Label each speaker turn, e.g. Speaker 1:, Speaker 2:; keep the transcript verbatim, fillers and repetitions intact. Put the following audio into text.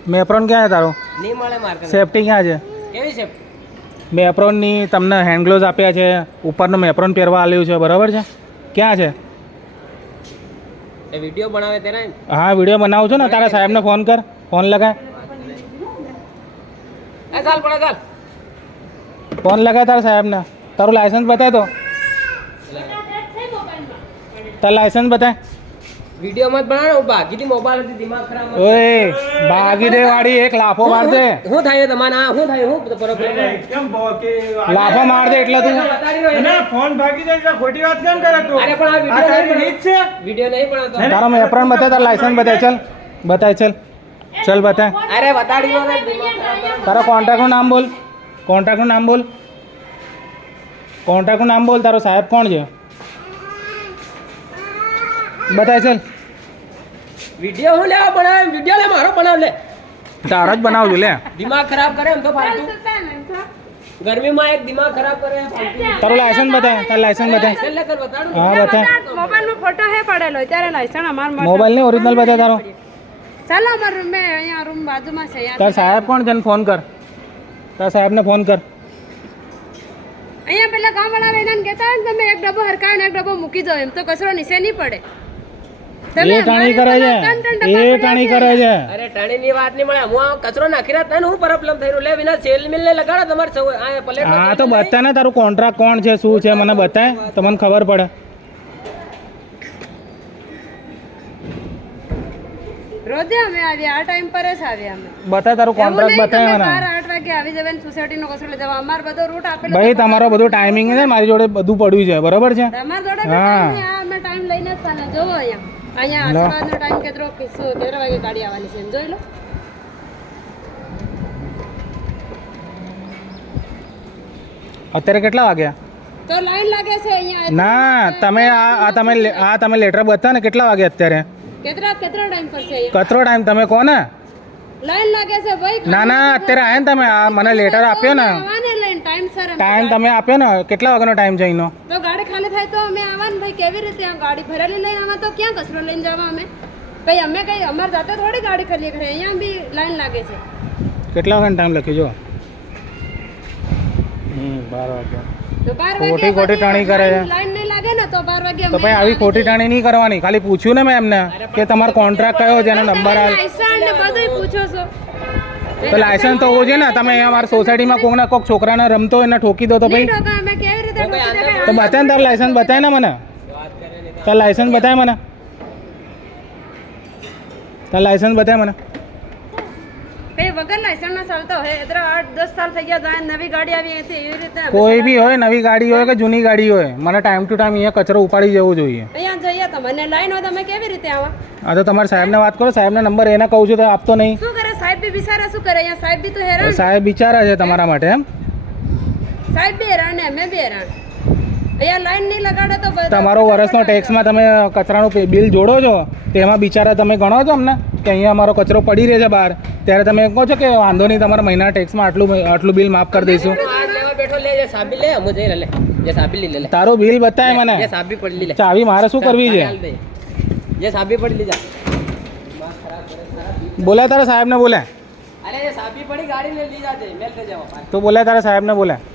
Speaker 1: મેપ્રોન ક્યાં છે તારો?
Speaker 2: નહીં મળે માર્કેટ.
Speaker 1: સેફટી ક્યાં છે?
Speaker 2: કેવી છે?
Speaker 1: મેપ્રોનની તમને હેન્ડ ગ્લોવ્સ આપ્યા છે, ઉપરનું મેપ્રોન પહેરવા આલ્યું છે, બરાબર છે? ક્યાં છે?
Speaker 2: એ વિડીયો બનાવે ત્યારે.
Speaker 1: હા વિડીયો બનાવું છું ને. તારા સાહેબને ફોન કર, ફોન લગાય.
Speaker 2: એ ચાલ પડે ચાલ.
Speaker 1: ફોન લગાય તારા સાહેબને. તારું લાયસન્સ બતાય તો. તારું લાયસન્સ બતાય.
Speaker 2: વિડીયો મત બનાવો. ભાગીથી મોબાઈલ હતી, દિમાગ ખરાબ.
Speaker 1: ઓય ભાગી દે વાળી એક લાફો માર દે.
Speaker 2: શું થાય તમારે? આ શું થાય? હું પ્રોબ્લેમ
Speaker 3: કેમ કે
Speaker 1: લાફો માર દે એટલે તું
Speaker 3: ના ફોન ભાગી જાય એટલે ખોટી વાત કેમ કરે તું?
Speaker 2: અરે પણ આ
Speaker 3: આ
Speaker 2: વિડીયો
Speaker 3: તારી રીત છે.
Speaker 2: વિડીયો નહીં બનાવતો.
Speaker 1: તારો મેપ્રોન બતાય, તારું લાયસન્સ બતાય. ચલ બતાય, ચલ ચલ બતાય.
Speaker 2: અરે બતાડી દો ને, દિમાગ ખરાબ કરો.
Speaker 1: તારા કોન્ટેક્ટનું નામ બોલ. કોન્ટેક્ટનું નામ બોલ. કોન્ટેક્ટનું નામ બોલ. તારો સાહેબ કોણ છે? બતાય ચલ.
Speaker 2: વિડીયો હું લેવા બનાવે? વિડીયો લે મારો બનાવ લે.
Speaker 1: તારો જ બનાવજો લે.
Speaker 2: દિમાગ ખરાબ કરે એમ તો ફાલતુ. ગરમીમાં એક દિમાગ ખરાબ કરે ફાલતુ.
Speaker 1: તારું લાયસન્સ બતાય. તારું લાયસન્સ બતાય.
Speaker 2: લાયસન્સ લેકર બતાડું.
Speaker 1: હા બતાય.
Speaker 4: મોબાઈલમાં ફોટો હે પડેલો ત્યારે લાયસન્સ અમાર માટે.
Speaker 1: મોબાઈલ ને ઓરિજિનલ બતાય તારો.
Speaker 4: ચાલો અમાર રૂમ મે અહીંયા રૂમ બાજુમાં છે યાર.
Speaker 1: તાર સાહેબ કોણ છે? ફોન કર. તાર સાહેબને ફોન કર.
Speaker 4: અહીંયા પેલા ગામવાળા વેનાને કહેતા હોય ને તમે એક ડબ્બો હરકાય ને એક ડબ્બો મૂકી દો, એમ તો કચરો નીચે નહીં પડે.
Speaker 1: એ ટાણી કરે છે. એ ટાણી કરે છે.
Speaker 2: અરે ટાણીની વાત નહીં મળે. હું આ કચરો નાખી રહ્યા તને હું પ્રોબ્લેમ થઈ રહ્યો? લે વિના સેલ મિલ ને લગાડો તમારે સૌ આ પ્લેટ.
Speaker 1: હા તો બતાય ને તારું કોન્ટ્રાક્ટ કોણ છે, શું છે, મને બતાય તો મને ખબર પડે.
Speaker 4: રોજે અમે આવ્યા આ ટાઈમ પર જ આવ્યા અમે.
Speaker 1: બતાય તારું કોન્ટ્રાક્ટ બતાય મને.
Speaker 4: બાર આઠ વાગે આવી જવાય સોસાયટીનો કચરો લઈ જવા. અમાર બધો રૂટ આપેલો.
Speaker 1: ભાઈ તમારો બધું ટાઈમિંગ છે, મારી જોડે બધું પડ્યું છે, બરોબર છે?
Speaker 4: તમારા જોડે
Speaker 1: હા.
Speaker 4: ટાઈમ આ અમે ટાઈમ લઈને જ ચાલે. જોવો અહીંયા અહીંયા આશીર્વાદનો ટાઈમ કેટલો કિસ્સો કેટલા વાગે ગાડી આવવાની છે એમ જોઈ લો.
Speaker 1: અત્યારે કેટલા વાગ્યા?
Speaker 4: તો લાઈન લાગે છે અહીંયા.
Speaker 1: ના તમે આ આ તમે લે- આ તમે લેટર બતા ને કેટલા વાગે અત્યારે?
Speaker 4: કેટલા કેટલા ટાઈમ પર છે અહીંયા?
Speaker 1: કતરો ટાઈમ તમે કહો ને.
Speaker 4: લાઈન લાગે છે ભાઈ.
Speaker 1: ના ના અત્યારે આયા ને તમે આ મને લેટર આપ્યો ને,
Speaker 4: આવવાને લઈને ટાઈમ સર અમે.
Speaker 1: ટાઈમ તમે આપ્યો ને, કેટલા વાગ્યાનો ટાઈમ છે એનો?
Speaker 4: તો ગાડી ખાલી થાય તો અમે આવવાનું ભાઈ. કેવી રીતે આ ગાડી ભરેલી લઈને આવા તો ક્યાં કચરો લઈને જવા અમે? ભાઈ અમે કઈ અમાર જાતે થોડી ગાડી ખાલી કરે. અહીંયા બી લાઈન લાગે છે.
Speaker 1: કેટલા વાગ્યાનો ટાઈમ લખ્યો જો? હમ બાર વાગ્યા.
Speaker 4: તો બાર
Speaker 1: ખોટી
Speaker 4: વાગે
Speaker 1: ખોટી ટાણી કરે છે.
Speaker 4: લાઈન નહીં લાગે ને તો બાર વાગે
Speaker 1: તો ભાઈ આવી ખોટી ટાણી નહીં કરવાની. ખાલી પૂછ્યું ને મેં એમને કે તમારો કોન્ટ્રાક્ટ કયો છે, એનો નંબર આવે.
Speaker 4: લાયસન્સ ને બધું પૂછો છો.
Speaker 1: તો લાયસન્સ તો હોવું જોઈએ ને. તમે અહીંયા અમારા સોસાયટીમાં કોકના કોક છોકરાને રમતો હોય એને ઠોકી દો તો ભાઈ.
Speaker 4: તો અમે કેવી રીતે ઠોકી દેવાય?
Speaker 1: તો બતાય ને તારું લાયસન્સ બતાય ને મને. તાર લાયસન્સ બતાય મને. તાર લાયસન્સ બતાય મને.
Speaker 4: તે વગર લાયસન્સ ના ચાલતો હોય. એતરા આઠ દસ સાલ થઈ ગયા જાય નવી ગાડી આવી હતી એવી રીતે અમે
Speaker 1: કોઈ બી હોય, નવી ગાડી હોય કે જૂની ગાડી હોય, મને ટાઈમ ટુ ટાઈમ અહીંયા કચરો ઉપાડી જવો જોઈએ.
Speaker 4: અહીંયા જઈએ તમને લાઈન હોય તમે કેવી રીતે આવા?
Speaker 1: આ તો તમારા સાહેબને વાત કરો. સાહેબનો નંબર એને કહું છું તો આપતો નહીં.
Speaker 4: શું કરે સાહેબ બી બિચારા શું કરે? અહીંયા સાહેબ બી તો હેરાન.
Speaker 1: સાહેબ બિચારા છે તમારા માટે એમ.
Speaker 4: સાહેબ બી હેરાન ને અમે બી હેરાન. અહીંયા લાઈન નહીં લગાડે તો બધા
Speaker 1: તમારો વર્ષનો ટેક્સમાં તમે કચરાનું પે- બિલ જોડો છો, તેમાં બિચારા તમે ગણો છો અમને કે અહીંયા અમારો કચરો પડી રહે છે બહાર, ત્યારે તમે કહો છો કે વાંધો નહીં, તમારા મહિના ટેક્સમાં આટલું આટલું બિલ માફ કરી દઈશું.
Speaker 2: આજ લેવા બેઠો લે જે સાબી લે હું જઈ લે જે સાબી લી લે લે
Speaker 1: તારું બિલ બતાય મને.
Speaker 2: જે સાબી પડી લે
Speaker 1: ચાવી મારે શું કરવી છે?
Speaker 2: જે સાબી પડી લીજા.
Speaker 1: બોલાય તારા સાહેબને બોલાય.
Speaker 2: અરે જે સાબી પડી ગાડી ને લીજા છે મેલ તે જવા.
Speaker 1: તો બોલાય તારા સાહેબને બોલાય.